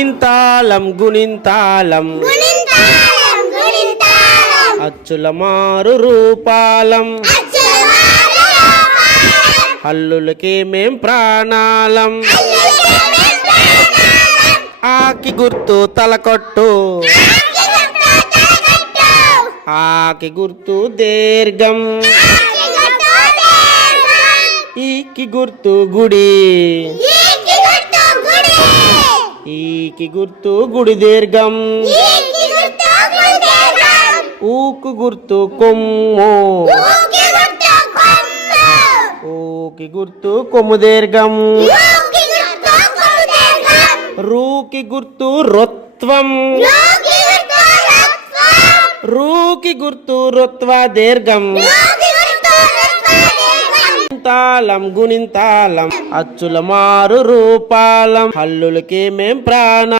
గుణింతాళం గుణింతాళం అచ్చుల మారు రూపాలం హల్లులకి మేం ప్రాణాలం ఆకి గుర్తు తలకొట్టు ఆకి గుర్తు దీర్ఘం ఈకి గుర్తు గుడి ఈకి గుర్తు గుడి దీర్ఘం ఊకు గుర్తు కొమ్ము ఊకి గుర్తు కొమ్ము దీర్ఘం రూకి గుర్తు రొత్వం రూకి గుర్తు రొత్వ దీర్ఘం గుణింతాళం గుణింతాళం అచ్చుల మారు రూపాలం హల్లులకి మేం ప్రాణ